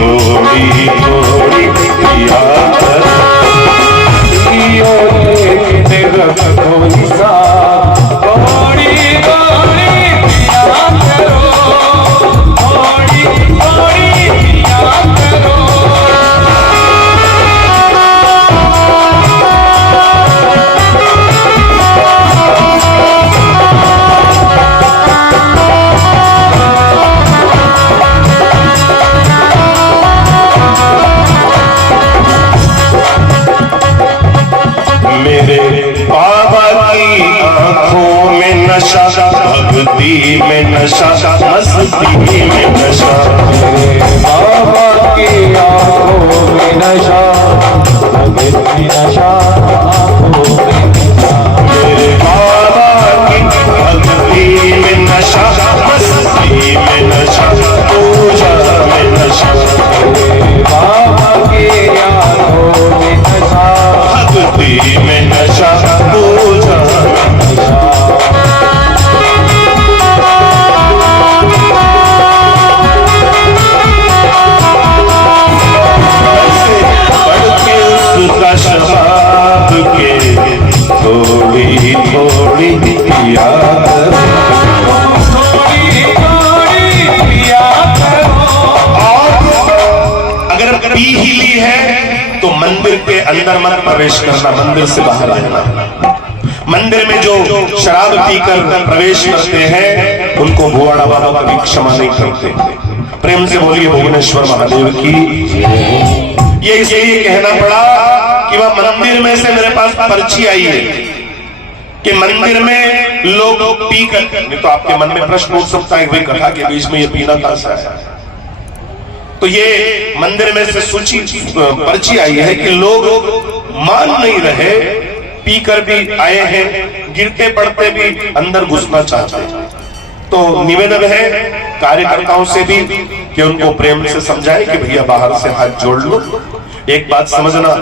थोड़ी थोड़ी पिया करो, कोई सा थोड़ी थोड़ी पिया करो, थोड़ी थोड़ी पिया करो। मेरे बाबा की आंखों में नशा, भक्ति में नशा, मस्ती में नशा। मेरे बाबा की आंखों में नशा, भक्ति नशा, आंखों में नशा। मेरे बाबा की भक्ति में नशा, मस्ती में नशा, पूजा में नशा। मेरे बाबा की आंखों में नशा, भक्ति में नशा, पूजा में नशा। ऐसे बढ़ के उसका शबाब के थोड़ी थोड़ी पिया करो, थोड़ी थोड़ी पिया करो। और अगर पी ही ली है तो मंदिर के अंदर मत प्रवेश करना, मंदिर से बाहर रहना। मंदिर में जो शराब पीकर प्रवेश करते हैं उनको भुआड़ा बाबा कभी क्षमा नहीं करते। प्रेम से बोलिए भुवनेश्वर महादेव की। ये इसलिए कहना पड़ा कि वह मंदिर में से मेरे पास पर्ची आई है कि मंदिर में लोग पी कर, नहीं तो आपके मन में प्रश्न उठ सकता है कि कथा के बीच में ये पीना कैसा है। तो ये मंदिर में से सूची पर्ची आई है कि लोग मान नहीं रहे, पीकर भी आए हैं, गिरते पड़ते भी अंदर घुसना चाहते हैं। तो निवेदन है कार्यकर्ताओं से भी कि उनको प्रेम से समझाएं कि भैया बाहर से हाथ जोड़ लो। एक बात समझना,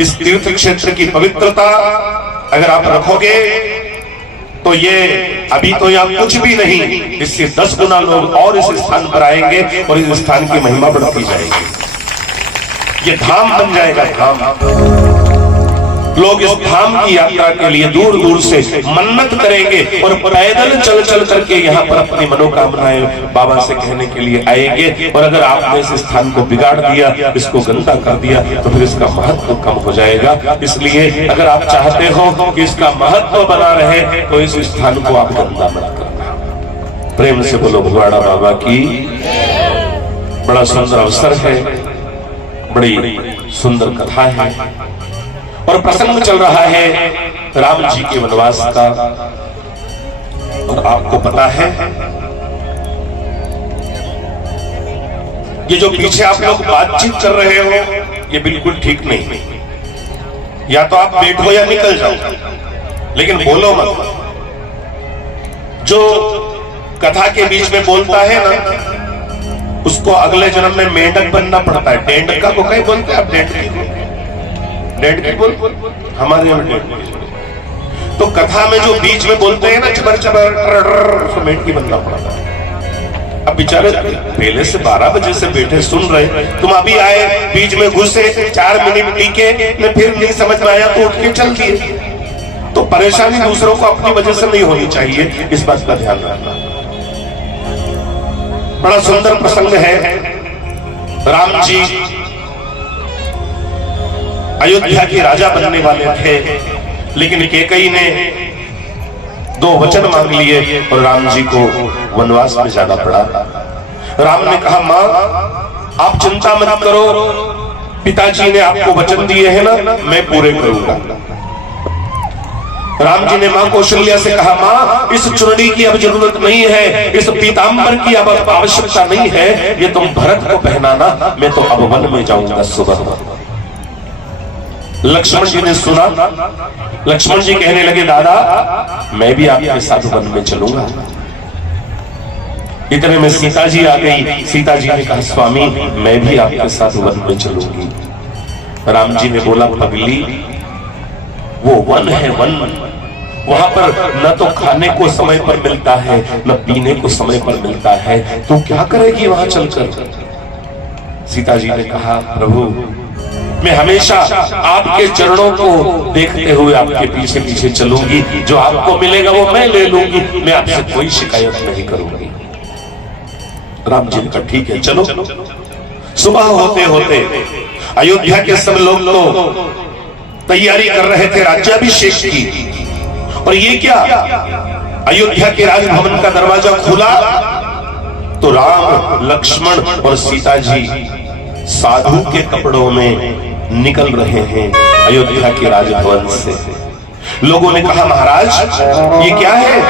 इस तीर्थ क्षेत्र की पवित्रता अगर आप रखोगे तो ये अभी तो यहाँ कुछ भी नहीं, इससे 10 गुना लोग और इस स्थान पर आएंगे और इस स्थान की महिमा बढ़ती जाएगी। ये धाम बन जाएगा, धाम। लोग इस धाम की यात्रा के लिए दूर दूर से मन्नत करेंगे और पैदल चल चल करके यहाँ पर अपनी मनोकामनाएं बाबा से कहने के लिए आएंगे। और अगर आपने इस स्थान को बिगाड़ दिया, इसको गंदा कर दिया, तो फिर इसका महत्व कम हो जाएगा। इसलिए अगर आप चाहते हो कि इसका महत्व बना रहे तो इस स्थान को आप गंदा मत करना। प्रेम से बोलो भुआड़ा बाबा की। बड़ा सुंदर अवसर है, बड़ी सुंदर कथा है और प्रसंग चल रहा है राम जी के वनवास का। और आपको पता है ये जो पीछे आप लोग बातचीत कर रहे हो ये बिल्कुल ठीक नहीं। या तो आप बैठो या निकल जाओ, लेकिन बोलो मत। जो कथा के बीच में बोलता है ना, उसको अगले जन्म में मेंढक बनना पड़ता है। डेंडका को कहीं बोलते हैं आप? डेंडकी को, डेंडकी बोल हमारे यहाँ डेंडकी। तो कथा में जो बीच में बोलते हैं ना चबर चबर, उसको मेंढकी बनना पड़ता है। अब बेचारे पहले से 12 बजे से बैठे सुन रहे, तुम अभी आए, बीच में घुसे, 4 मिनट टीके, फिर नहीं समझ में आया तो उठ के चल दिए। तो परेशानी दूसरों को अपनी वजह से नहीं होनी चाहिए, इस बात का ध्यान रखना। बड़ा सुंदर प्रसंग है। राम जी अयोध्या के राजा बनने वाले थे, लेकिन कैकेयी ने 2 वचन मांग लिए और राम जी को वनवास में जाना पड़ा। राम ने कहा, मां आप चिंता मत करो, पिताजी ने आपको वचन दिए हैं ना, मैं पूरे करूंगा। राम जी ने मां कौशल्या से कहा, मां इस चुनरी की अब जरूरत नहीं है, इस पीतांबर की अब आवश्यकता नहीं है, ये तुम भरत को पहनाना, मैं तो अब वन में जाऊंगा सुबह। लक्ष्मण जी ने सुना। लक्ष्मण जी कहने लगे, दादा मैं भी आपके साथ वन में चलूंगा। इतने में सीता जी आ गई। सीता जी ने कहा, स्वामी मैं भी आपके साथ वन में चलूंगी। राम जी ने बोला, पगली वो वन है, वन, वहां पर न तो खाने को समय पर मिलता है न पीने को समय पर मिलता है, तो क्या करेगी वहां चलकर? सीता जी ने कहा, प्रभु मैं हमेशा आपके चरणों को देखते हुए आपके पीछे पीछे चलूंगी, जो आपको मिलेगा वो मैं ले लूंगी, मैं आपसे कोई शिकायत नहीं करूंगी। राम जी ने कहा ठीक है चलो। सुबह होते होते अयोध्या के सब लोग तो तैयारी कर रहे थे राज्याभिषेक की, और ये क्या, अयोध्या के राजभवन का दरवाजा खुला तो राम, लक्ष्मण और सीता जी साधु के कपड़ों में निकल रहे हैं अयोध्या के राजभवन से। लोगों ने कहा, महाराज ये क्या है,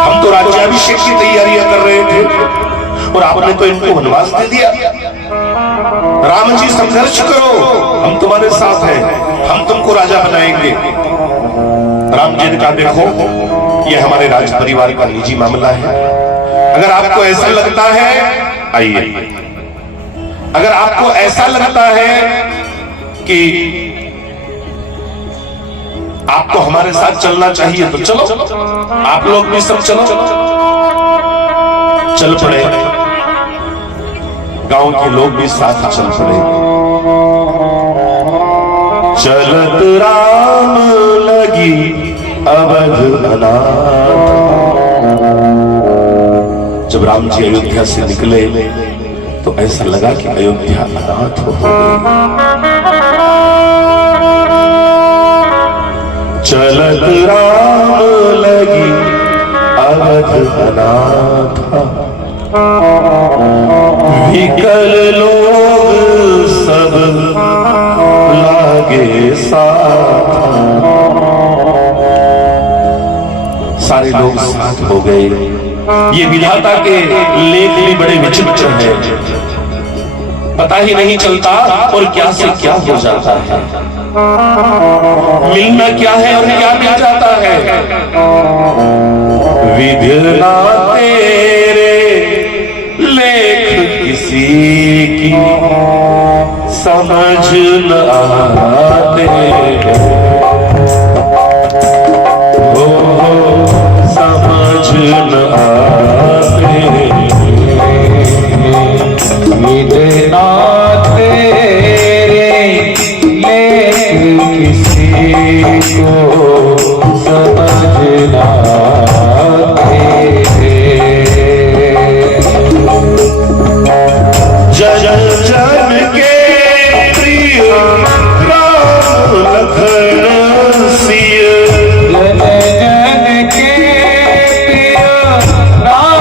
हम तो राज्याभिषेक की तैयारियां कर रहे थे और आपने तो इनको वनवास दे दिया। राम जी संघर्ष करो, हम तुम्हारे साथ हैं, हम तुमको राजा बनाएंगे। राम जी ने कहा, देखो ये हमारे राज परिवार का निजी मामला है, अगर आपको ऐसा लगता है आइए, अगर आपको ऐसा लगता है कि आपको हमारे साथ चलना चाहिए तो चलो, आप लोग भी सब चलो। चल पड़े, गांव के लोग भी साथ चल पड़े। चलत राम लगी अवध अनाथ। जब राम जी अयोध्या से निकले तो ऐसा लगा कि अयोध्या अनाथ हो गई। चलत राम लगी अवध अनाथ, विकल लोग सब लागे साथ। सारे लोग साथ हो गए। ये विधाता के लेख भी बड़े विचित्र हैं, पता ही नहीं चलता और क्या से क्या हो जाता है, मिलना क्या है और क्या मिल जाता है। विधना तेरे लेख किसी की समझ न आते, समझ न आते। विधना तेरे लेख किसी को समझ न आते। जन जन के प्रिय राम लखन सिय, जन जन के प्रिय राम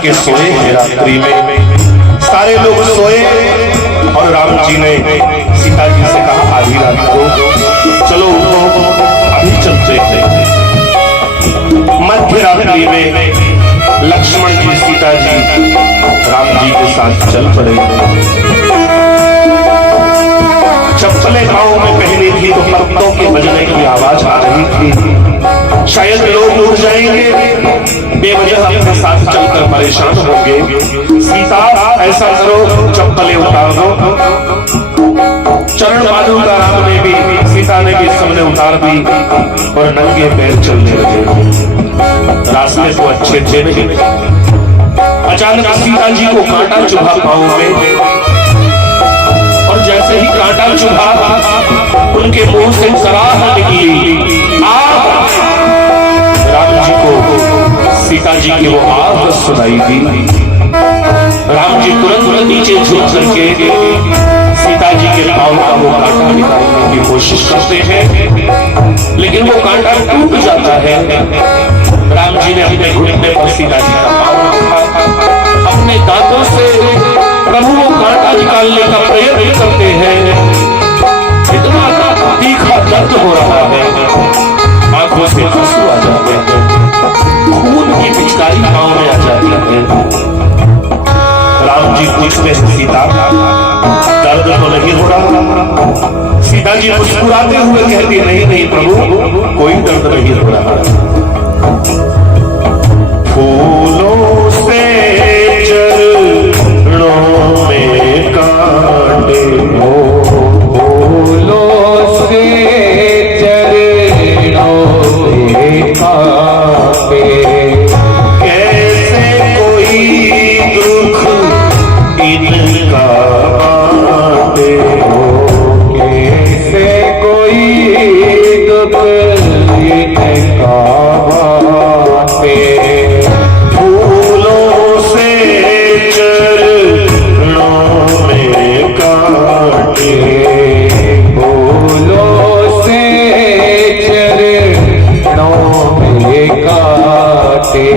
करके सोए हैं रात्रि में। सारे लोग सोए और राम जी ने सीता जी से कहा आधी रात को चलो उठो अभी चलते हैं। मध्य रात्रि में लक्ष्मण जी सीता जी राम जी के साथ चल पड़े। चप्पलें पांव में पहनी थी तो पत्तों के बजने की आवाज आ रही थी। शायद लोग उठ जाएंगे, बेवजह अपने साथ चलकर परेशान होंगे। सीता ऐसा करो चप्पलें उतार दो। चरण बाजू का राम ने भी सीता ने भी सबने उतार दी और नंगे पैर चलने लगे। रास्ते तो अच्छे थे नहीं। अचानक सीता जी को कांटा चुभा पांव में और जैसे ही कांटा चुभा उनके मुंह से कराहट निकली। राम जी को सीता जी की वो आवाज सुनाई दी। राम जी तुरंत नीचे झुक करके सीता जी के पांव का वो कांटा निकालने की कोशिश करते हैं, लेकिन वो कांटा टूट जाता है। राम जी ने अपने घुटने पर सीता जी का पांव रखा, अपने दांतों से प्रभु वो कांटा निकालने का प्रयत्न करते हैं। इतना तीखा दर्द हो रहा है, आंखों से आंसू आ जाते हैं, खून की पिचकारी पांव में आ जाती है। राम जी पूछते हैं सीता दर्द तो नहीं हो रहा? सीता जी मुस्कुराते हुए कहती नहीं नहीं प्रभु कोई दर्द नहीं हो रहा। फूलों से चरणों में कांटे हो, फूलों से चरणों में कांटे, कैसे कोई दुख इनका बाटे हो, कैसे कोई दुख इनका बाटे। फूलों से चरणों में कांटे, फूलों से चरणों में कांटे,